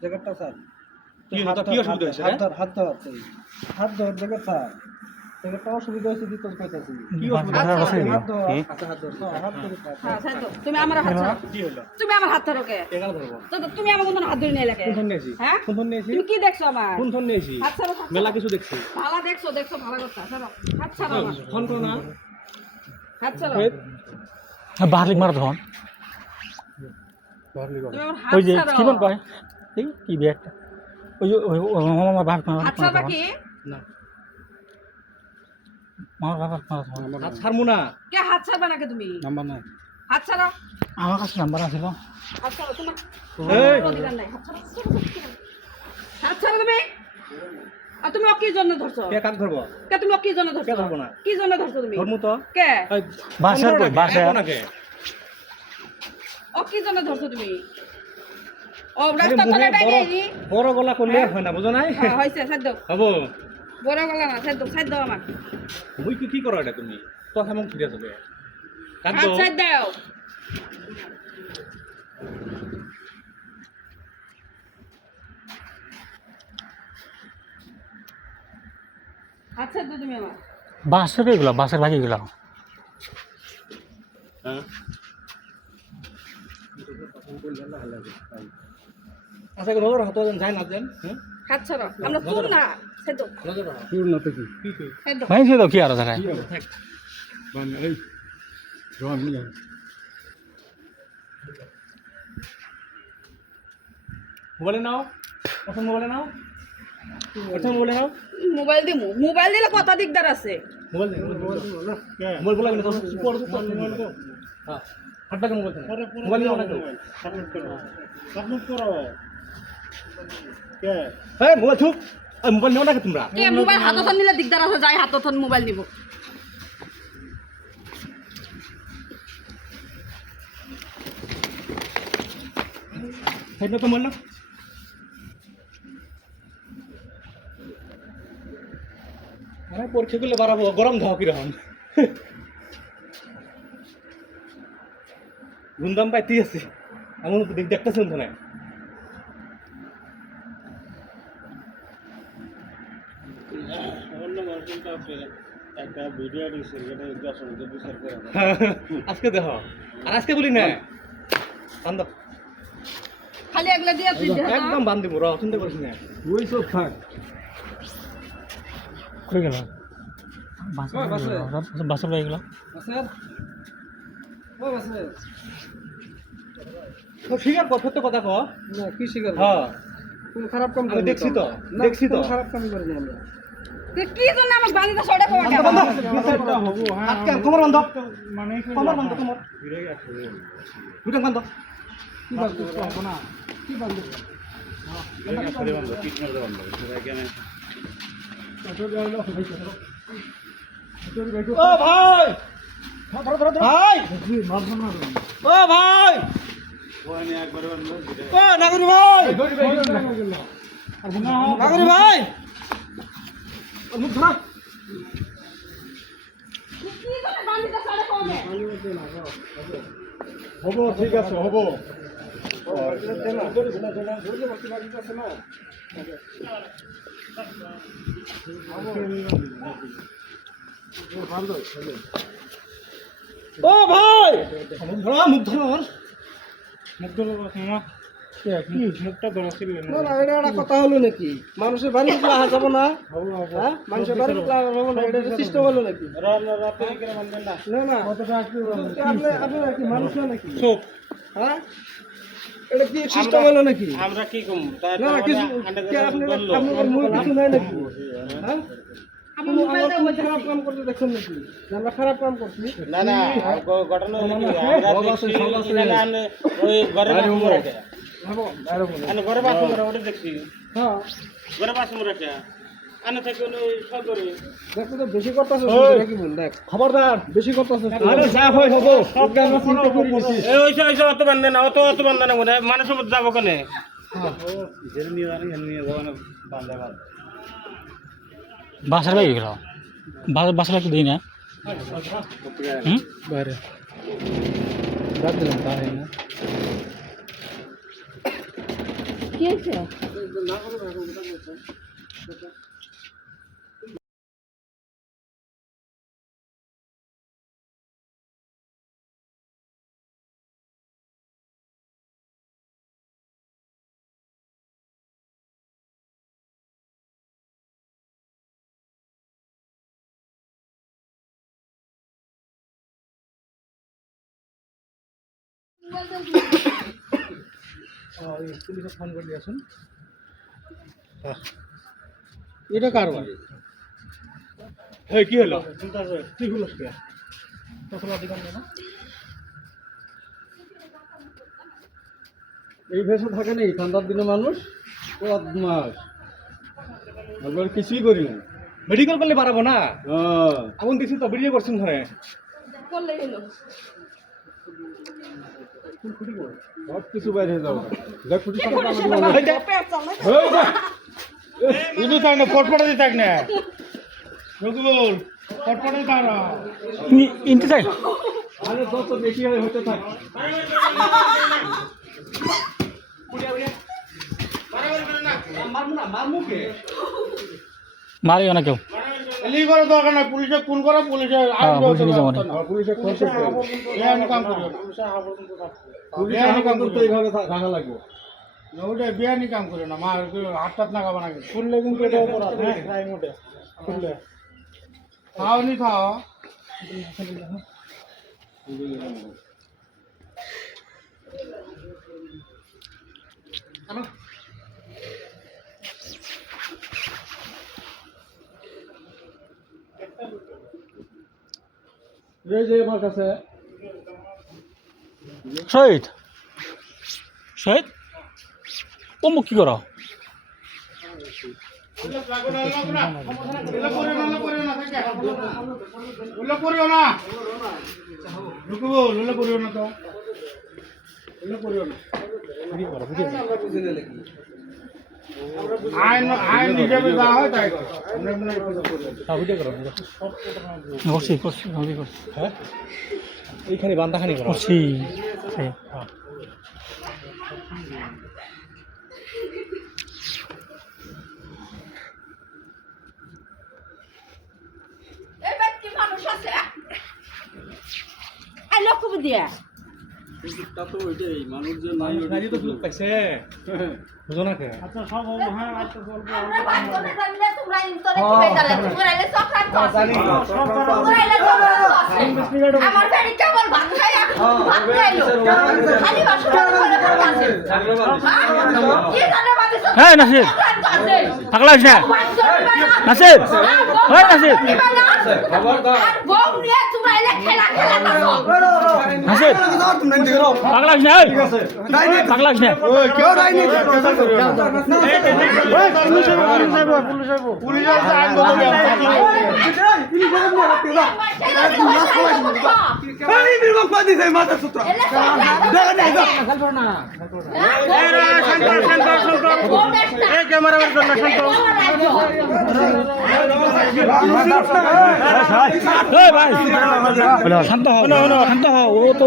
জায়গাটা স্যার কি অসুবিধা হয়েছে হাত ধর জায়গা স্যার জায়গাটা অসুবিধা হয়েছে দিতে কইতাছি কি অসুবিধা তুমি আমার হাত ছাড়ো তুমি আমার হাত ছাড়ো কে তুমি আমার কোন হাত ধরে নিয়ে লাগে হ্যাঁ তুমি কি দেখছো আমার হাত ছাড়ো মেলা কিছু দেখছি ভালো দেখছো ভালো কথা ছাড়ো হাত ছাড়ো আমার ফোন করো না হাত ছাড়ো বাহালিক মারা ধন তুমি আমার হাত ওই যে ছাড়ো কি বল কয় এই কি ব্যাগটা ওই যে মামা বাপ হাত ছাড়বা কি না মামা বাপ হাত ছাড়মু না কে হাত ছাড়বা নাকি তুমি নাম্বার নাই হাত ছাড়ো আমার কাছে নাম্বার আছিল হাত ছাড়ো তোমার এই অধিকার নাই হাত ছাড়ো তুমি আর তুমি কি জন্য ধরছো কে কাক ধরবো কে তুমি কি জন্য ধরছো কে ধরবো না কি জন্য ধরছো তুমি ধরমু তো কে বাসার কই বাসা নাকি কি জন্য ধরছো তুমি ও রাস্তা তো নাই বড় গলা করলে হয় না বুঝো নাই হইছে সাইড দাও হবো বড় গলা না সাইড দাও আমার মুই কি করো এটা তুমি কথা মন ফিরে যাবে কাক হাত সাইড দাও হাত সাইড দাও তুমি আমার বাসের এগুলো বাসের ভাগ এগুলো হ্যাঁ আচ্ছা নজর হাত যায় না দেন হ্যাঁ হাত ছাড়ো আমরা চুপ না সাইড দাও নজর কি না তো কি সাইড দাও ভাই সে তো কি আর ধরে এই রন মোবাইলে নাও এখন মোবাইলে নাও এখন মোবাইলে নাও মোবাইল দিমু মোবাইল দিলে কত দিকদার আছে মোবাইল মোবাইল বলা না তো মোবাইল তো হ্যাঁ হাত টাকা মোবাইল মোবাইল নাও না সাবমিট করো কে এই মোবাইল থুক এই মোবাইল নাও না তোমরা কে মোবাইল হাতত নিলে দিকদার আছে যাই হাতত মোবাইল নিব হেড না তো মোবাইল না আরে পরীক্ষা করলে বাড়াবো গরম ধাও কিরকম গুন্দাম পাইতে আছে এমন দেখতেছেন তো না একটা ভিডিও দিছে যেটা দর্শক বিচার করে আজকে দেখো আর আজকে বলি না বান্ধব খালি এগুলা দিয়া তুই দে একদম বান্ধ দিব র চিন্তা করিস না ওই সব থাক কই গেল বাসের ভাগ এগুলো স্যার ও স্যার তো ফিগার কত কথা কো না কি শিকার হ্যাঁ কোন খারাপ কাম আমি দেখছি তো খারাপ কাম করিনি আমরা তুই কি জন্য আমাকে বানিয়ে ছড়া কোয়া কে হবো হ্যাঁ আজকে তোমার বন্ধ মানে তোমার বন্ধ তোমার দুটো বন্ধ কি বান্ধব হবো না কি বান্ধব ও ভাই ভাই ও ভাই ও নাগরি ভাই নাগরি ভাই মুখ ধরা কি জন্য বানিয়ে ছড়া কোয়া হবো ঠিক আছে হবো ও ভাই মুখ ধরা মুখ ধর মুখটা ধরা ছিল না এটা একটা কথা হলো নাকি মানুষের বাড়ি আসা যাবো না হ্যাঁ মানুষের বাড়ি যাবো না এটা সিস্টেম হলো নাকি না না আপনি কি মানুষ না নাকি হ্যাঁ এটা কি সিস্টেম হলো নাকি আমরা কি কম না না কিছু আপনার মূল কিছু নাই নাকি হ্যাঁ আমার মোবাইল দাও আপনি খারাপ কাম করতে দেখছেন নাকি আমরা খারাপ কাম করছি না না ঘটনা হলো কি আমরা দেখছি না ওই ঘরে বাথরুম রাখে আনে ঘরে বাথরুম ওটা দেখছি হ্যাঁ ঘরে বাথরুম রাখে আনে থেকে সব করে দেখো তো বেশি করতেছ নাকি বল দেখ খবরদার বেশি করতেছ আরে যা হয় হবো সব আমরা চিন্তা করে দিছি এই ওইসব অত বান্ধে না অত বান্ধে না মনে মানুষ যাবো কেন বাসের ভাগ এগুলো বাসের ভাগ দিই না বাইরে কি হয়েছে? পুলিশে ফোন করে দিয়েছেন। এটা কার বাড়ি? এই কি হলো? কি হলো কে? তখন অধিকার নেই না? এই ভেসে থাকে না ঠান্ডার দিনে মানুষ বদমাস একবার কিছুই করি না। মেডিকেল করলে পারাবো না। হ্যাঁ এখন দেখছি তো বেরিয়ে করছেন ধরে। করলে হলো। সব কিছু বাইরে হয়ে যাবে। দেখ কুটি সব পেট চালায়। ইদু থাক না ফটফটে দিয়ে থাক না রঘুবল ফটফটে থাক না ইনতে চাই আরে যত বেশি হয় হতে থাকে। মারিও না কেউ। এলি করে দরকার নাই পুলিশে ফোন করো পুলিশে পুলিশে নিয়ে যাবো না। পুলিশে কনসেপ্ট কাম করিও পুলিশে কাম করতে এইভাবে থাকা লাগবে। ওটা বিয়ানি কাম করে না মার হাতটাত না খাবা নাকি খুললে কিন্তু এটা অপরাধ হ্যাঁ টাইম ওটা খুললে খাও নি খাও এই যে আমার কাছে শহীদ শহীদ অমুক কি করো? আইন হিসেবে যা হয় তাই করছি করছি আমি করছি হ্যাঁ এইখানে বান্দাখানি করো। করছি। এই ব্যক্তি মানুষ আছে। আই লক্ষ্য দিয়া। তা তো ওইটাই মানুষ যে নাই নারী তো সুযোগ পাইছে বুঝো না কে? আচ্ছা সব হ্যাঁ আচ্ছা চল আমরা বান্ধবী জানলে তোমরা ইন্তরে কি বেটালে তোমরা এলে চক্রান্ত আছে। তোমরা এলে চক্রান্ত আছে। আমার বাড়ি কেবল ভাত খাইয়া ভাত খাইলো। খালি বাসন করে আছে। কি জানে বাদে হ্যাঁ নাসির চক্রান্ত আছে। পাগলা হইছ না নাসির? হ্যাঁ নাসির আর বউ নিয়ে তোমরা এলে খেলা খেলা করো। নাসির পাগলা হইছ না? পাগলা হইছ না? কেউ নাই নি পুলিশ আসছে আইন বদলে এই ভাই শান্ত হও শান্ত হও ও তো